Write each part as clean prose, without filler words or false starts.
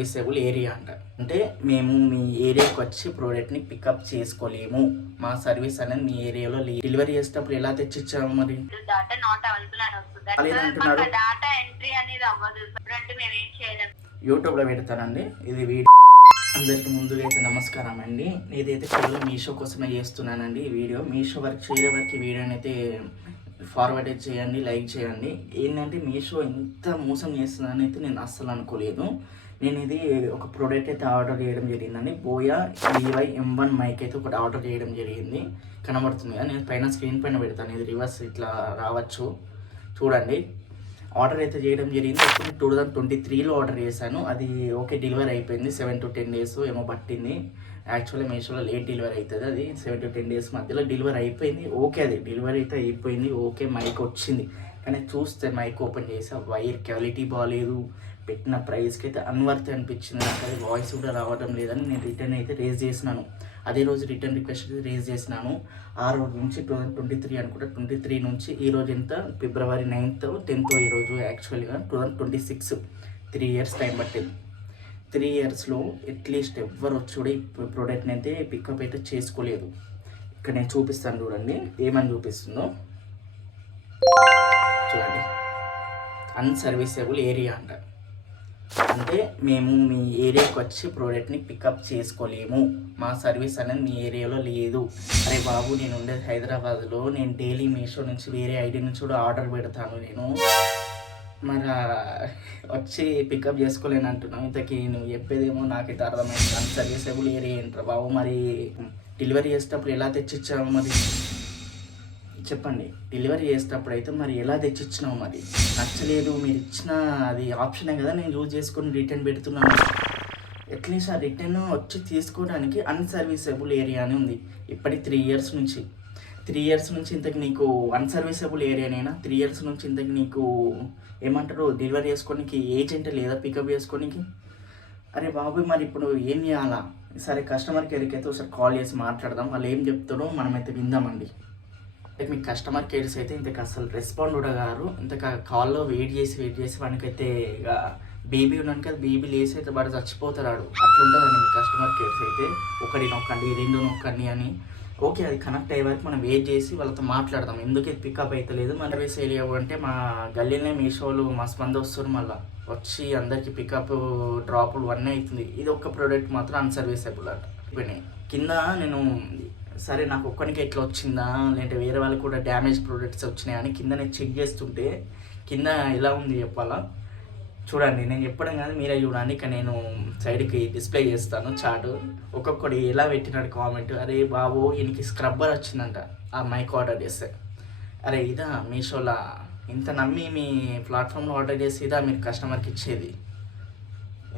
అన్సర్వీసబుల్ area అంట. అంటే మేము మీ ఏరియాకి వచ్చి ప్రోడక్ట్ని పికప్ చేసుకోలేము, మా సర్వీస్ అనేది మీ ఏరియాలో లేదు. డెలివరీ చేసేటప్పుడు ఎలా తెచ్చిచ్చాము మరి? డాటా నాట్ అవైలబుల్ అని వస్తుంది. అదేంటున్నారు, డాటా ఎంట్రీ అనేది అవ్వదు. అంటే మేము ఏం చేయలేము. యూట్యూబ్లో పెడతానండి ఇది వీడియో. అందరికీ ముందుగా అయితే నమస్కారం అండి. నేనైతే కేవలం మీషో కోసమే చేస్తున్నానండి ఈ వీడియో. మీషో వర్క్ చేయే వరకు ఈ వీడియోని అయితే ఫార్వర్డ్ చేయండి, లైక్ చేయండి. ఏంటంటే మీషో ఎంత మోసం చేస్తుందని అయితే నేను అస్సలు అనుకోలేదు. నేను ఇది ఒక ప్రోడక్ట్ అయితే ఆర్డర్ చేయడం జరిగిందండి. బోయా DY M1 మైక్ అయితే ఒకటి ఆర్డర్ చేయడం జరిగింది. కనబడుతుంది కదా, నేను పైన స్క్రీన్ పైన పెడతాను, ఇది రివర్స్ ఇట్లా రావచ్చు చూడండి. ఆర్డర్ అయితే చేయడం జరిగింది. 2023లో ఆర్డర్ చేశాను. అది ఓకే డెలివరీ అయిపోయింది. 7 to 10 days ఏమో పట్టింది. యాక్చువల్లీ మీషోలో లేట్ డెలివరీ అవుతుంది. అది 7 to 10 days మధ్యలో డెలివరీ అయిపోయింది. ఓకే, అది డెలివరీ అయితే అయిపోయింది. ఓకే, మైక్ వచ్చింది. కానీ చూస్తే మైక్ ఓపెన్ చేసి వైర్ క్వాలిటీ బాగాలేదు, పెట్టిన ప్రైస్కి అయితే అన్వర్త్ అనిపించింది నాకు. అది వాయిస్ కూడా రావడం లేదని నేను రిటర్న్ అయితే రేజ్ చేసినాను. అదే రోజు రిటర్న్ రిక్వెస్ట్ అయితే రేజ్ చేసినాను. ఆ రోజు నుంచి 2023 అనుకుంటా, 23 నుంచి ఈ రోజు ఎంత, February 9th 10th ఈరోజు. యాక్చువల్గా 2026 3 years టైం పట్టింది. 3 yearsలో అట్లీస్ట్ ఎవ్వరు వచ్చి కూడా ఈ ప్రోడక్ట్ని అయితే పికప్ అయితే చేసుకోలేదు. ఇక్కడ నేను చూపిస్తాను చూడండి, ఏమని చూపిస్తుందో చూడండి. అన్సర్వీసబుల్ ఏరియా అంట. అంటే మేము మీ ఏరియాకి వచ్చి ప్రోడక్ట్ని పికప్ చేసుకోలేము, మా సర్వీస్ అనేది మీ ఏరియాలో లేదు. అరే బాబు, నేను ఉండేది హైదరాబాద్లో, నేను డైలీ మీషో నుంచి వేరే ఐడి నుంచి కూడా ఆర్డర్ పెడతాను నేను, మరి వచ్చి పికప్ చేసుకోలేను అంటున్నావు. ఇంతకీ నువ్వు చెప్పేదేమో నాకైతే అర్థమైంది. అన్సర్వీసబుల్ ఏరియా ఏంటారు బాబు. మరి డెలివరీ చేసేటప్పుడు ఎలా తెచ్చిచ్చావు మరి చెప్పండి. డెలివరీ చేసేటప్పుడు అయితే మరి ఎలా తెచ్చిచ్చినావు? మరి నచ్చలేదు, మీరు ఇచ్చిన అది ఆప్షనే కదా, నేను యూజ్ చేసుకొని రిటర్న్ పెడుతున్నాను. అట్లీస్ట్ ఆ రిటర్న్ వచ్చి తీసుకోవడానికి అన్సర్వీసబుల్ ఏరియా అని ఉంది. ఇప్పటి 3 years నుంచి. 3 years నుంచి ఇంతకు నీకు అన్సర్వీసబుల్ ఏరియానైనా 3 years నుంచి ఇంతకు నీకు ఏమంటారు, డెలివరీ చేసుకోనికి ఏజెంట్ లేదా పికప్ చేసుకోనికి? అరే బాబు, మరి ఇప్పుడు ఏం చేయాలా? సరే, కస్టమర్ కేర్కి అయితే ఒకసారి కాల్ చేసి మాట్లాడదాం. వాళ్ళు ఏం చెప్తారో మనమైతే విందామండి. మీ కస్టమర్ కేర్స్ అయితే ఇంతకు అసలు రెస్పాండ్ కూడా గారు. ఇంతక కాల్లో వెయిట్ చేసి వానికైతే ఇక బేబీ ఉన్నాను కదా, బేబీ లేసి అయితే వాడు చచ్చిపోతాడు. అట్లుంటుందండి మీ కస్టమర్ కేర్స్ అయితే. ఒకటి నొక్కండి, 2 నొక్కండి అని. ఓకే, అది కనెక్ట్ అయ్యే వరకు మనం వెయిట్ చేసి వాళ్ళతో మాట్లాడదాం. ఎందుకు ఇది పికప్ అయితే లేదు. మన సర్వీస్ ఏరియా అంటే మా గల్లీనే మీషోలు మస్తు మంది వస్తారు, మళ్ళీ వచ్చి అందరికీ పికప్ డ్రాపులు అన్నీ అవుతుంది. ఇది ఒక్క ప్రోడక్ట్ మాత్రం అన్సర్వీసబుల్ అంట. కింద నేను సరే నాకు ఒక్కరికి ఎట్లా వచ్చిందా, లేదంటే వేరే వాళ్ళకి కూడా డ్యామేజ్ ప్రోడక్ట్స్ వచ్చినాయి అని కింద నేను చెక్ చేస్తుంటే కింద ఎలా ఉంది చెప్పాలా చూడండి. నేను చెప్పడం కాదు, మీరే చూడండి. ఇక నేను సైడ్కి డిస్ప్లే చేస్తాను చార్ట్. ఒక్కొక్కటి ఎలా పెట్టినాడు కామెంట్. అరే బాబు, ఈయనకి స్క్రబ్బర్ వచ్చిందంట ఆ మైక్ ఆర్డర్ చేస్తే. అరే ఇదా మీషోలో ఇంత నమ్మి మీ ప్లాట్ఫామ్లో ఆర్డర్ చేసి ఇదా మీరు కస్టమర్కి ఇచ్చేది?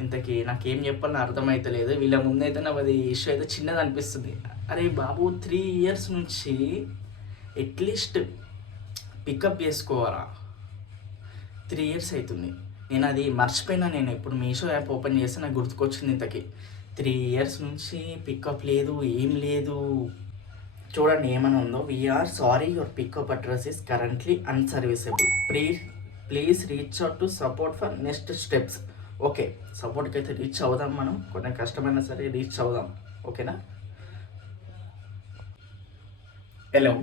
ఇంతకీ నాకేం చెప్పాలని అర్థమవుతలేదు. వీళ్ళ ముందైతే నాకు అది ఇష్యూ అయితే చిన్నది అనిపిస్తుంది. అరే బాబు, 3 years నుంచి అట్లీస్ట్ పికప్ చేసుకోవాలా? 3 years అవుతుంది. నేను అది మర్చిపోయినా. నేను ఇప్పుడు మీషో యాప్ ఓపెన్ చేస్తే నాకు గుర్తుకొచ్చింది. ఇంతకీ 3 years నుంచి పికప్ లేదు, ఏం లేదు. చూడండి ఏమైనా ఉందో. We're sorry, your pickup address is currently unserviceable, please reach out to support for next steps. Okay, సపోర్ట్కి అయితే రీచ్ అవుదాం మనం. కొంచెం కష్టమైనా సరే రీచ్ అవుదాం. ఓకేనా? హలో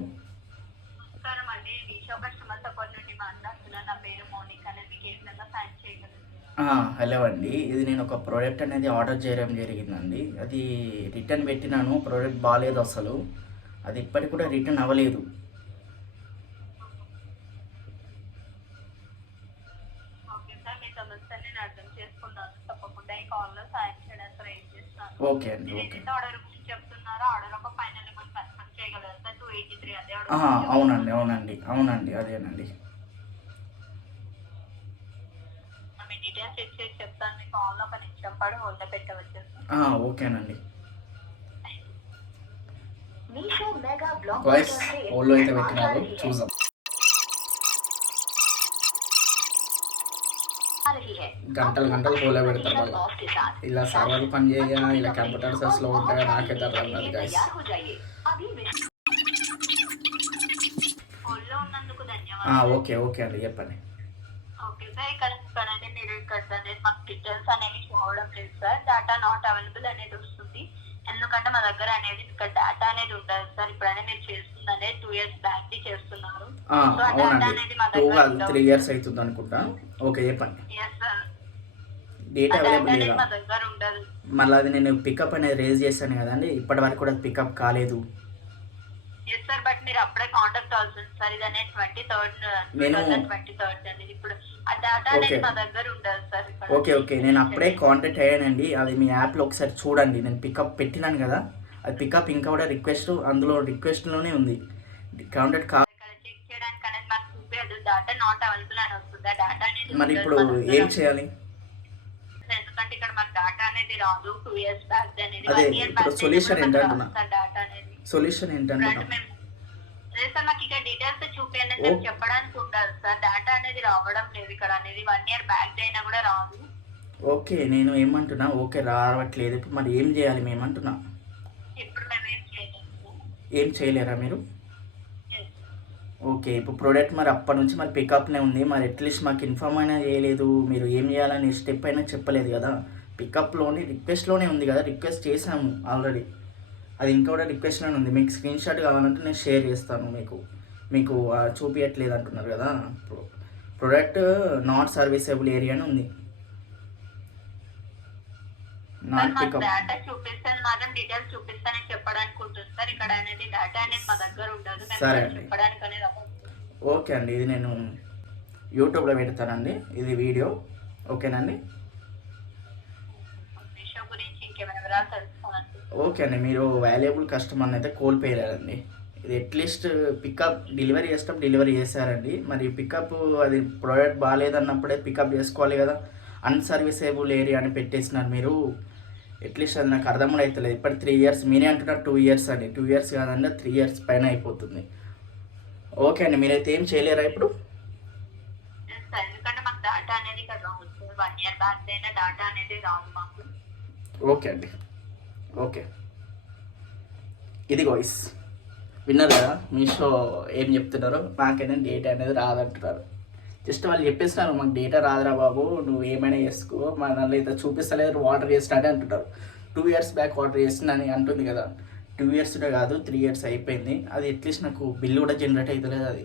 హలో అండి. ఇది నేను ఒక ప్రోడక్ట్ అనేది ఆర్డర్ చేయడం జరిగిందండి. అది రిటర్న్ పెట్టినాను. ప్రోడక్ట్ బాగాలేదు అసలు. అది ఇప్పటికి కూడా రిటర్న్ అవ్వలేదు. ఓకే అండి, ఓకే. అవునండి అదేనండి. ఓకేనండి. వాయిస్ ఓల్లో అయితే పెట్టినారు, చూద్దాం. గంటలు హోల్లో పెడతారు మళ్ళీ. ఇలా సర్వర్లు పని చేయ, ఇలా కంప్యూటర్స్ స్లో ఉంటాయో నాకైతే అర్థం కాదు గైస్. ఓకే అండి, చెప్పండి. మీరు ఇక్కడ అనేది మాకు డీటెయిల్స్ అనేవి చూడడం లేదు సార్. డేటా నాట్ అవైలబుల్ అనేది వస్తుంది. ఎందుకంటే మా దగ్గర అనేది ఇక్కడ డేటా అనేది ఉండదు సార్. ఇప్పుడనే మీరు చేస్తుంది అనేది 2 years బ్యాక్ చేస్తున్నారు. సో ఆ డేటా అనేది మా దగ్గర 3 years అవుతుంది అనుకుంటా. ఓకే చెప్పండి. yes sir. డేటా అవైలబుల్ అనేది లేదా? మా దగ్గర ఉండదు. మళ్ళీ అది నేను పికప్ అనేది రేజ్ చేశాను కదండి, ఇప్పటి వరకు కూడా పికప్ కాలేదు. ఎస్ సార్, బట్ మీరు అప్పుడే కాంటాక్ట్ అవుతుంది సార్. ఇది అనేది 23rd 2023 అనేది. ఇప్పుడు ఆ డేటా అనేది మా దగ్గర ఉండదు సార్. ఓకే నేను అప్పుడే కాంటాక్ట్ అయ్యానండి. అది మీ యాప్లో ఒకసారి చూడండి. నేను పికప్ పెట్టినాను కదా, అది పికప్ ఇంకా కూడా రిక్వెస్ట్ అందులో రిక్వెస్ట్లోనే ఉంది. కాంటాక్ట్ చెక్ చేయడానికి అనేది మాకు చూపించదు. డేటా నాట్ అవైలబుల్ అని వస్తుంది. ఆ డేటా అనేది మరి ఇప్పుడు ఏం చేయాలి? ఎందుకంటే ఇక్కడ మాకు డేటా అనేది రాదు. 2 years బ్యాక్ అనేది అదే 1 year ఇప్పుడు బ్యాక్ సొల్యూషన్ ఏంటంటున్నా, డేటా అనేది సొల్యూషన్ ఏంటంటున్నా. లేదు సార్, మాకు ఇక్కడ డీటెయిల్స్ చూపించండి అని చెప్పడానికి ఉండదు సార్. డేటా అనేది రావడం లేదు ఇక్కడ అనేది. 1 year బ్యాక్ అయినా కూడా రాదు. ఓకే నేను ఏమంటున్నా, ఓకే రావట్లేదు, ఇప్పుడు మరి ఏం చేయాలి మేమంటున్నా? ఇప్పుడు మేము ఏం చేయలేము. ఏం చేయలేరా మీరు? ఓకే ఇప్పుడు ప్రోడక్ట్ మరి అప్పటి నుంచి మరి పికప్నే ఉంది, మరి అట్లీస్ట్ మాకు ఇన్ఫార్మ్ అయినా చేయలేదు, మీరు ఏం చేయాలని స్టెప్ అయినా చెప్పలేదు కదా. పికప్లోని రిక్వెస్ట్లోనే ఉంది కదా, రిక్వెస్ట్ చేసాము ఆల్రెడీ, అది ఇంకా కూడా రిక్వెస్ట్లోనే ఉంది. మీకు స్క్రీన్ షాట్ కావాలంటే నేను షేర్ చేస్తాను. మీకు చూపించట్లేదు అంటున్నారు కదా. ప్రోడక్ట్ నాట్ సర్వీసబుల్ ఏరియా అని ఉంది, నాట్ పికప్. డేటా చూపిస్తాను మాత్రం డీటెయిల్స్ చూపిస్తానని చెప్పడానికి ఉంటుంది సార్. ఇక్కడ అనేది డేటా అనేది మా దగ్గర ఉండదు. సరే చెప్పడానికి అనేది ఓకే అండి, ఇది నేను యూట్యూబ్లో పెడతానండి ఇది వీడియో. ఓకేనండి. విషయం గురించి ఇంకేమైనా వివరాలు తెలుసుకోవాలంటే ఓకే అండి, మీరు వాల్యుబుల్ కస్టమర్ని అయితే కోల్పోయారండి. ఇది అట్లీస్ట్ పికప్ డెలివరీ చేసేటప్పుడు డెలివరీ చేశారండి. మరి పికప్ అది ప్రోడక్ట్ బాగాలేదన్నప్పుడే పికప్ చేసుకోవాలి కదా. అన్సర్వీసబుల్ ఏరియా అని పెట్టేసినారు మీరు. అట్లీస్ట్ అది నాకు అర్థం కూడా అవుతలేదు. ఇప్పుడు 3 years మీరే అంటున్నారు 2 years అని. 2 years కాదంటే 3 years పైన అయిపోతుంది. ఓకే అండి, మీరైతే ఏం చేయలేరా ఇప్పుడు? ఎందుకంటే మాకు డేటా అనేది ఇక్కడ రాదు. 1 year బ్యాక్ అయినా డేటా అనేది రాదు మాకు. ఓకే అండి, ఓకే. ఇది వాయిస్ విన్నారు కదా, మీషో ఏం చెప్తున్నారు, మాకైనా డేటా అనేది రాదంటున్నారు. జస్ట్ వాళ్ళు చెప్పేస్తున్నారు మాకు డేటా రాదురా బాబు, నువ్వు ఏమైనా చేసుకో, మనల్ని అయితే చూపిస్తలేదు, ఆర్డర్ చేసినాడే అంటున్నారు. 2 years బ్యాక్ ఆర్డర్ చేస్తుందని అంటుంది కదా. 2 years కాదు 3 years అయిపోయింది. అది అట్లీస్ట్ నాకు బిల్లు కూడా జనరేట్ అవుతలేదు. అది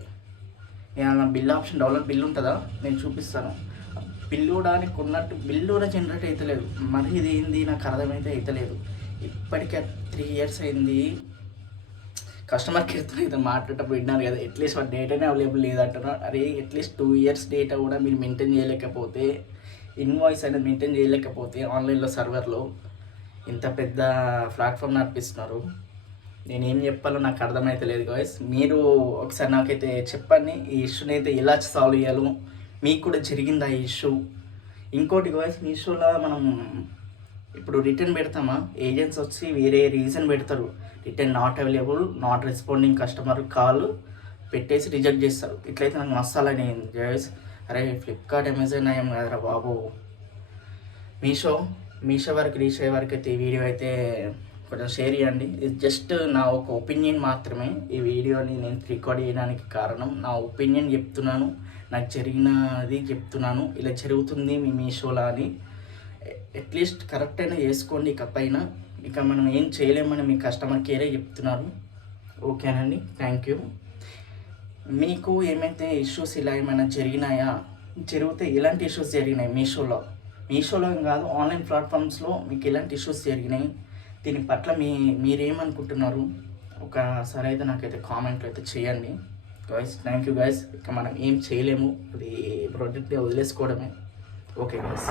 నా బిల్ ఆప్షన్ డౌన్లోడ్ బిల్ ఉంటుందా, నేను చూపిస్తాను. బిల్లు కూడా ఉన్నట్టు బిల్లు కూడా జనరేట్ అవుతలేదు. మరి ఇది ఏంది నాకు అర్థమైతే అవుతలేదు. ఇప్పటికే 3 years అయింది. కస్టమర్ కేర్తో అయితే మాట్లాడేటప్పుడు విన్నారు కదా, అట్లీస్ట్ వాటి డేటానే అవైలబుల్ లేదంటున్నారు. అరే అట్లీస్ట్ 2 years డేటా కూడా మీరు మెయింటైన్ చేయలేకపోతే, ఇన్వాయిస్ అనేది మెయింటైన్ చేయలేకపోతే, ఆన్లైన్లో సర్వర్లో ఇంత పెద్ద ప్లాట్ఫామ్ నడిపిస్తున్నారు. నేనేం చెప్పాలో నాకు అర్థమైతే లేదు గాయ్స్. మీరు ఒకసారి నాకైతే చెప్పండి, ఈ ఇష్యూని అయితే ఎలా సాల్వ్ చేయాలో. మీకు కూడా జరిగిందా ఈ ఇష్యూ? ఇంకోటి గాయ్స్, మీషోలో మనం ఇప్పుడు రిటర్న్ పెడతామా, ఏజెంట్స్ వచ్చి వేరే రీజన్ పెడతారు. Return not available, not responding customer call పెట్టేసి రిజెక్ట్ చేస్తారు. ఇట్లయితే నాకు మసాలానే అయింది గాయ్స్. అరే ఫ్లిప్కార్ట్ అమెజాన్ అయ్యాం కదరా బాబు. మీషో వరకు రీచ్ అయ్యే వరకు అయితే ఈ వీడియో అయితే కొంచెం షేర్ చేయండి. ఇది జస్ట్ నా ఒక ఒపీనియన్ మాత్రమే. ఈ వీడియోని నేను రికార్డ్ చేయడానికి కారణం నా ఒపీనియన్ చెప్తున్నాను, నాకు జరిగినది చెప్తున్నాను. ఇలా జరుగుతుంది మీ మీషోలో అని. అట్లీస్ట్ కరెక్ట్ అయినా చేసుకోండి. ఇకపైన ఇక మనం ఏం చేయలేమని మీ కస్టమర్ కేరే చెప్తున్నారు. ఓకేనండి, థ్యాంక్ యూ. మీకు ఏమైతే ఇష్యూస్ ఇలా ఏమైనా జరిగినాయా, జరిగితే ఎలాంటి ఇష్యూస్ జరిగినాయి మీషోలో కాదు ఆన్లైన్ ప్లాట్ఫామ్స్లో మీకు ఎలాంటి ఇష్యూస్ జరిగినాయి, దీని పట్ల మీరేమనుకుంటున్నారు ఒకసారి అయితే నాకైతే కామెంట్లు అయితే చేయండి గాయ్స్. Thank you guys. ఇక మనం ఏం చేయలేము, అది ప్రోడక్ట్ని వదిలేసుకోవడమే. Okay guys.